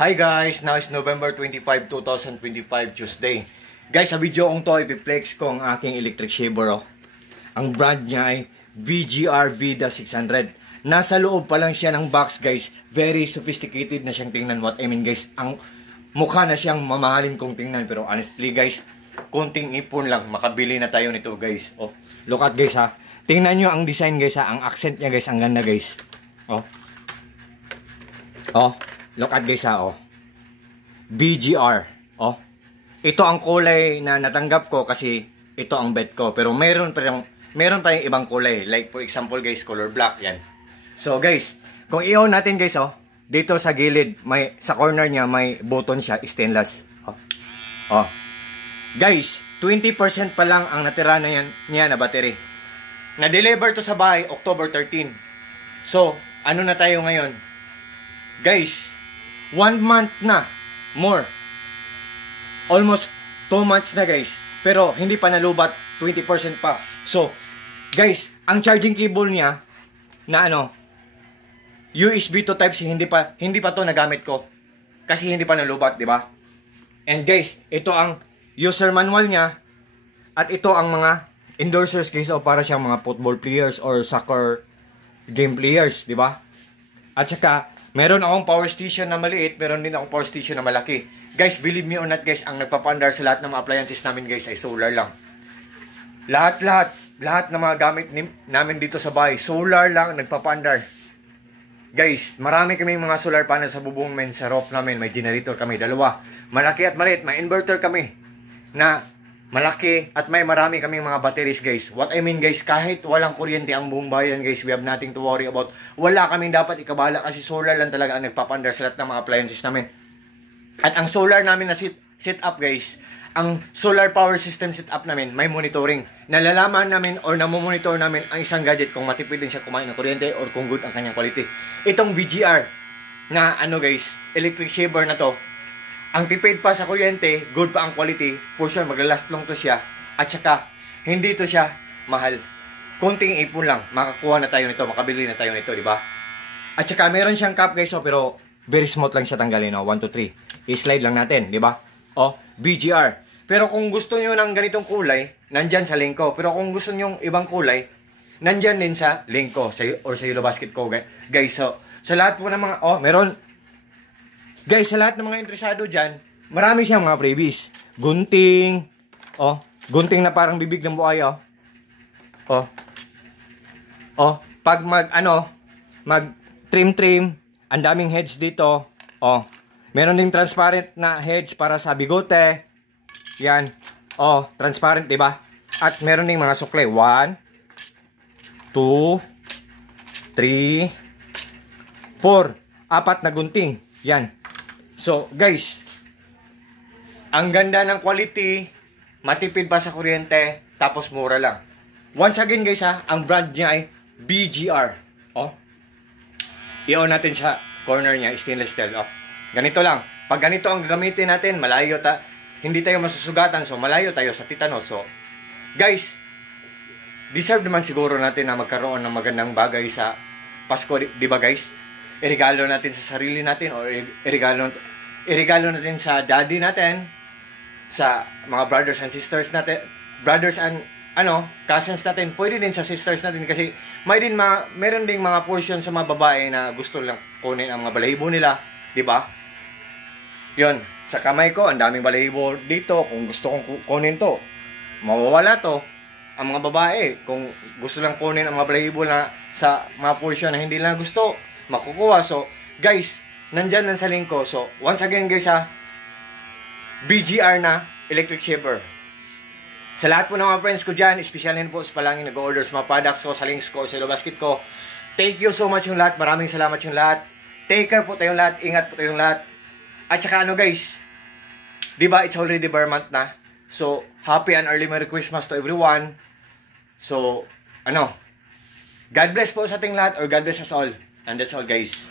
Hi guys, now is November 25, 2025, Tuesday. Guys, sa video kong to, ipiplex ko ang aking electric shaver. Ang brand niya ay VGR Vida 600. Nasa loob pa lang siya ng box, guys. Very sophisticated na siyang tingnan. What I mean, guys, ang mukha na siyang mamahalin kong tingnan. Pero honestly, guys, konting ipon lang, makabili na tayo nito, guys. Oh, look at, guys, ha. Tingnan nyo ang design, guys, ha. Ang accent niya, guys, ang ganda, guys. Oh. Oh. Look at, guys, ha, oh. VGR. Oh. Ito ang kulay na natanggap ko kasi ito ang bet ko. Pero meron pa yung ibang kulay. Like, for example, guys, color black. Yan. So, guys, kung i-on natin, guys, oh. Dito sa gilid, sa corner niya, may button siya, stainless. Oh. Oh. Guys, 20% pa lang ang natira na niya na battery. Na-deliver to sa bahay, October 13. So, ano na tayo ngayon? Guys, 1 month na, more. Almost 2 months na, guys. Pero hindi pa nalubat, 20% pa. So, guys, ang charging cable niya na USB to Type-C, hindi pa to nagamit ko. Kasi hindi pa nalubat, di ba? And guys, ito ang user manual niya at ito ang mga endorsers, guys, o para siyang mga football players or soccer game players, di ba? At saka meron akong power station na maliit, meron din akong power station na malaki. Guys, believe me or not, guys, ang nagpapandar sa lahat ng mga appliances namin, guys, ay solar lang. Lahat ng mga gamit namin dito sa bahay, solar lang ang nagpapandar. Guys, marami kaming mga solar panel sa bubong namin, sa roof namin, may generator kami, dalawa. Malaki at maliit, may inverter kami na malaki at may marami kaming mga batteries, guys. What I mean, guys, kahit walang kuryente ang buong bayan, guys, we have nothing to worry about. Wala kaming dapat ikabala kasi solar lang talaga ang nagpapandar sa lahat ng mga appliances namin. At ang solar namin na setup, guys, ang solar power system setup namin, may monitoring. Nalalaman namin or namomonitor namin ang isang gadget kung matipid din siya kumain ng kuryente or kung good ang kanyang quality. Itong VGR na guys, electric shaver na to, ang tipid pa sa kuryente, good pa ang quality, for sure maglalast long to siya, at saka hindi to siya mahal. Konting ipon lang, makakuha na tayo nito, makabili na tayo nito, di ba? At saka meron siyang cap, guys, pero very smooth lang siya tanggalin, 1, 2, 3. I-slide lang natin, di ba? Oh, VGR. Pero kung gusto niyo ng ganitong kulay, nandyan sa link ko. Pero kung gusto niyo ibang kulay, nandyan din sa link ko or sa Yellow Basket ko, guys. So, sa lahat po ng mga meron. Guys, sa lahat ng mga interesado dyan, marami siyang mga freebies. Gunting. Gunting na parang bibig ng buhay, pag mag trim, ang daming heads dito. Meron ding transparent na heads para sa bigote. Yan. Transparent, diba? At meron ding mga sukle. 1, 2, 3, 4. 4 na gunting. Yan. So, guys, ang ganda ng quality, matipid pa sa kuryente, tapos mura lang. Once again, guys, ang brand niya ay VGR. I-on natin sa corner niya, stainless steel. Ganito lang. Pag ganito ang gagamitin natin, hindi tayo masusugatan, so malayo tayo sa titanos. So, guys, deserve naman siguro natin na magkaroon ng magandang bagay sa Pasko, di ba, guys? Irigalo natin sa sarili natin o irigalo natin sa daddy natin, sa mga brothers and sisters natin, brothers and cousins natin, pwede din sa sisters natin kasi meron ding mga portion sa mga babae na gusto lang kunin ang mga balahibo nila, di ba? Yun, sa kamay ko, ang daming balahibo dito. Kung gusto kong kunin to, mawawala to. Ang mga babae, kung gusto lang kunin ang mga balahibo na sa mga portion na hindi lang gusto, makukuha. So, guys, nandyan lang sa link ko. So, once again, guys, BGR na electric shaver. Sa lahat po ng mga friends ko dyan, espesyalin po sa palangin nag-order sa mga products ko, sa links ko, sa Yellow Basket ko. Thank you so much yung lahat. Maraming salamat yung lahat. Take care po tayong lahat. Ingat po tayong lahat. At saka guys, diba, it's already Bar month na. So, happy and early Merry Christmas to everyone. So, God bless po sa ating lahat, or God bless us all. And that's all, guys.